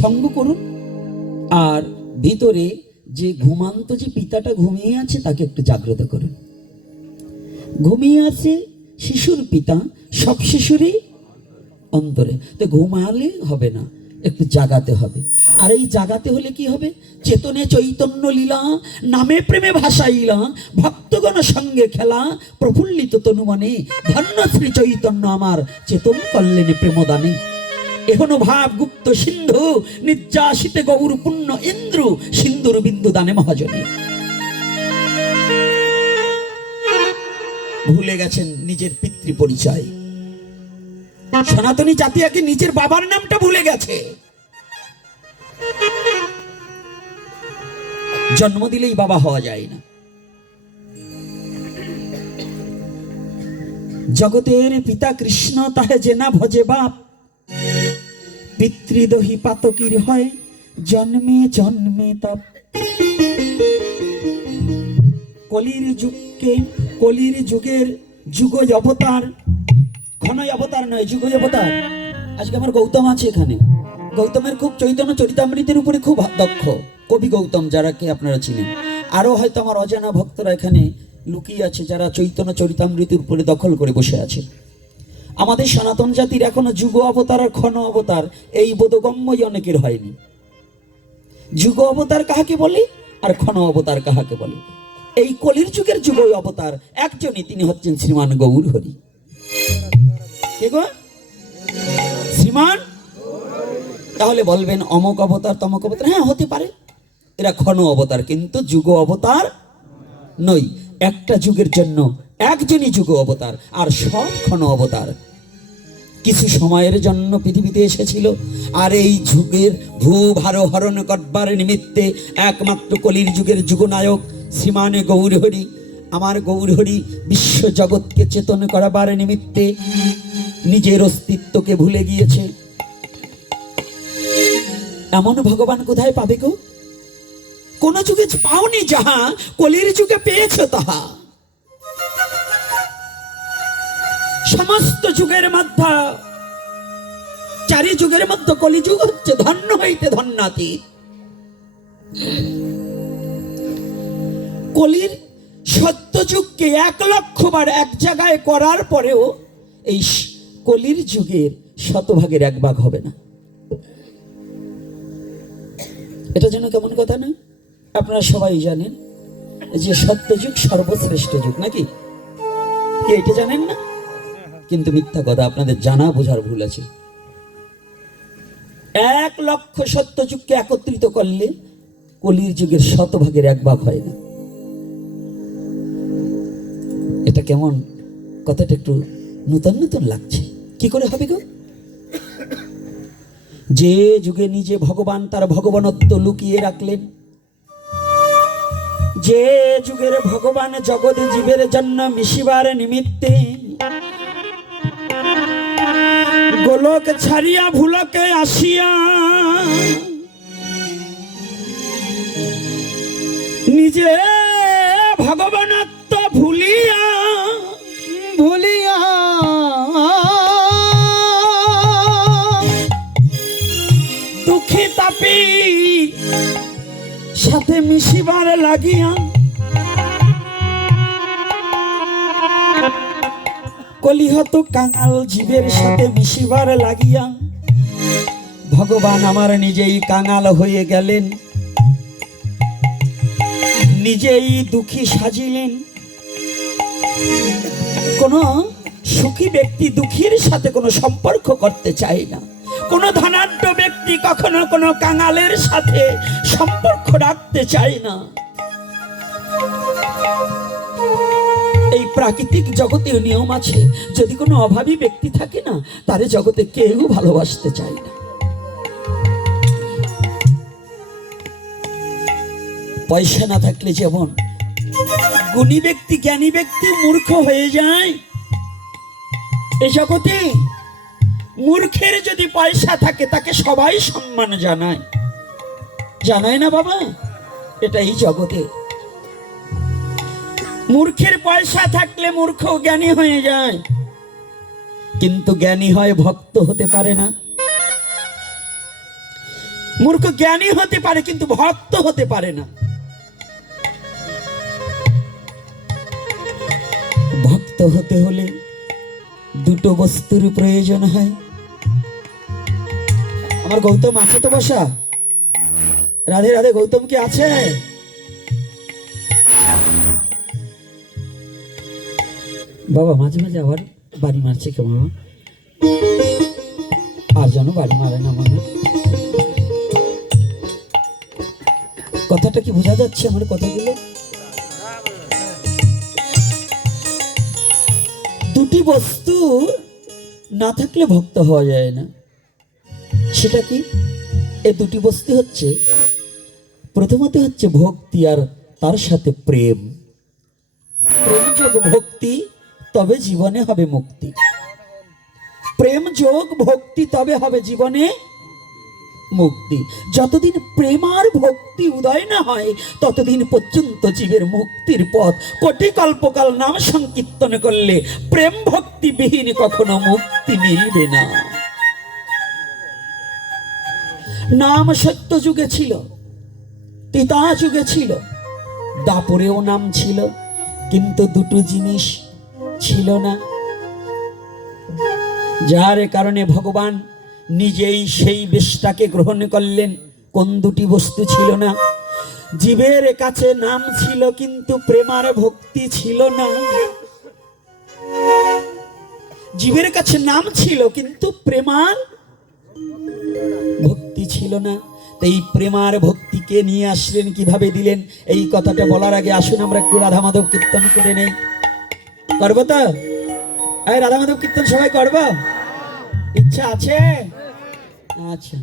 সঙ্গ করুন, আর ভিতরে যে ঘুমান্ত যে পিতাটা ঘুমিয়ে আছে তাকে একটু জাগ্রত করুন। ঘুমিয়ে আছে শিশুর পিতা, সব শিশুরই অন্তরে, তো ঘুমালে হবে না, একটু জাগাতে হবে। আর এই জাগাতে হলে কি হবে? চেতনে চৈতন্য লীলা, নামে প্রেমে ভাসাইলা, ভক্তগণ সঙ্গে খেলা, প্রফুল্লিত তনু মনে, ধন্য শ্রী চৈতন্য আমার চেতন কল্যাণে প্রেমদানে। এখনো ভাব গুপ্ত সিন্ধু, নির্যাসিতে গৌর পুণ্য ইন্দ্র, সিন্ধুর বিন্দু দানে মহাজনী। ভুলে গেছেন নিজের পিতৃ পরিচয়। সনাতনী জাতি আগে নিজের বাবার নামটা ভুলে গেছে। জন্ম দিলেই বাবা হওয়া যায় না। জগতের পিতা কৃষ্ণ তাহে যে না ভজে বাপ, পিতৃদহি পাতকির হয় জন্মে জন্মে তাপ। কলির যুগের যুগ অবতার, ক্ষণই অবতার নয়, যুগ অবতার। আজকে আমার গৌতম আছে এখানে, গৌতমের খুব চৈতন্য চরিতামৃতের উপরে খুব দক্ষ কবি গৌতম, যারাকে আপনারা চিনেন। আরো হয়তো আমার অজানা ভক্তরা এখানে লুকিয়ে আছে, যারা চৈতন্য চরিতামৃতের উপরে দখল করে বসে আছে। আমাদের সনাতন জাতির এখনো যুগ অবতার আর ক্ষণ অবতার এই বোধগম্যই অনেকের হয়নি। যুগ অবতার কাহাকে বলে আর ক্ষণ অবতার কাহাকে বলে? এই কলির যুগের যুগ অবতার একজনই, তিনি হচ্ছেন শ্রীমান গৌর হরি। কে গো? শ্রীমান। তাহলে বলবেন অমক অবতার তমক অবতার, হ্যাঁ হতে পারে, এরা ক্ষণ অবতার, কিন্তু যুগ অবতার নই। একটা যুগের জন্য একজনই যুগ অবতার, আর সব ক্ষণ অবতার। কিছু সময়ের জন্য পৃথিবীতে এসেছিল, আর এই যুগের ভূভার হরণ করবার নিমিত্তে একমাত্র কলির যুগের যুগনায়ক শ্রীমান গৌর হরি। আমার গৌর হরি বিশ্ব জগৎকে চেতন করাবার নিমিত্তে নিজের অস্তিত্বকে ভুলে গিয়েছে। এমন ভগবান কোথায় পাবে গো? কোন যুগে পাওনি যাহা, কলির যুগে পেয়েছ তাহা। সমস্ত যুগের মধ্যে, চারি যুগের মধ্যে কলিযুগ হচ্ছে ধন্য হইতে ধন্যাতি। কলির সত্য যুগকে 1,00,000 বার এক জায়গায় করার পরেও এই কলির যুগের 100 ভাগের 1 ভাগ হবে না। এটা যেন কেমন কথা না? আপনারা সবাই জানেন যে সত্যযুগ সর্বশ্রেষ্ঠ যুগ, নাকি? কি এটা জানেন না? কিন্তু মিথ্যা কথা, আপনাদের জানা বোঝার ভুল আছে। 1,00,000 সত্যযুগকে একত্রিত করলে কলির যুগের 100 ভাগের 1 ভাগ হয় না। এটা কেমন কথাটা একটু নতুন নতুন লাগছে। কি করে হবে গো? যে যুগে নিজে ভগবান তার ভগবানত্ব লুকিয়ে রাখলেন, যে যুগের ভগবান জগৎ জীবের জন্য মিশিবার নিমিত্তে গোলক ছাড়িয়া ভুলকে আসিয়া নিজে ভগবানত্ব ভুলিয়া দুঃখী তাপি সাথে মিশিবার লাগিয়া কলিহত কাঙাল জীবের সাথে মিশিবার লাগিয়া ভগবান আমার নিজেই কাঙাল হয়ে গেলেন, নিজেই দুঃখী সাজিলেন। কোন সুখী ব্যক্তি দুঃখীর সাথে কোনো সম্পর্ক করতে চায় না। কোন ধনাঢ্য ব্যক্তি কখনো কোনো কাঙালের সাথে সম্পর্ক রাখতে চায় না। এই প্রাকৃতিক জগতে নিয়ম আছে, যদি কোনো অভাবী ব্যক্তি থাকে না, তারে জগতে কেউ ভালোবাসতে চায় না। পয়সা না থাকলে যেমন গুণী ব্যক্তি জ্ঞানী ব্যক্তি মূর্খ হয়ে যায়, এই জগতে মূর্খের যদি পয়সা থাকে তাকে সবাই সম্মান জানায়, জানায় না বাবা? এটাই জগতে। মূর্খের পয়সা থাকলে মূর্খ জ্ঞানী হয়ে যায়, কিন্তু জ্ঞানী হয় ভক্ত হতে পারে না। মূর্খ জ্ঞানী হতে পারে কিন্তু ভক্ত হতে পারে না। ভক্ত হতে হলে দুটো বস্তুর প্রয়োজন হয়। আমার গৌতম আছে তো বসা? রাধে রাধে। গৌতম কি আছে? বাবা মাঝে মাঝে আবার বাড়ি মারছে কেমন? আর যেন বাড়ি মারে না মনে। কথাটা কি বোঝা যাচ্ছে আমার কথাগুলো? দুটি বস্তু না থাকলে ভক্ত হওয়া যায় না। সেটা কি? এই দুটি বস্তু হচ্ছে, প্রথমত হচ্ছে ভক্তি আর তার সাথে প্রেম। প্রেম যোগ ভক্তি, তবে জীবনে হবে মুক্তি। প্রেম যোগ ভক্তি, তবে হবে জীবনে মুক্তি। যতদিন প্রেম আর ভক্তি উদয় না হয় ততদিন পর্যন্ত জীবের মুক্তির পথ। কোটি কল্পকাল নাম সংকীর্তন করলে প্রেম ভক্তি বিহীন কখনো মুক্তি মিলবে না। নাম সত্য যুগে ছিল, ত্রেতা যুগে ছিল, দাপরেও নাম ছিল, কিন্তু দুটো জিনিস ছিল না। যার কারণে ভগবান নিজেই সেই বেশটাকে গ্রহণ করলেন। কোন দুটি বস্তু ছিল না? জীবের কাছে নাম ছিল কিন্তু প্রেমার ভক্তি ছিল না। জীবের কাছে নাম ছিল কিন্তু প্রেমার ভক্তি ছিল না। এই প্রেমার ভক্তিকে নিয়ে আসলেন, কিভাবে দিলেন? এই কথাটা বলার আগে আসুন আমরা একটু রাধা মাধব কীর্তন করে নেই। করবো তো? রাধা মাধব কীর্তন সবাই করবো? ইচ্ছা আছে? আচ্ছা।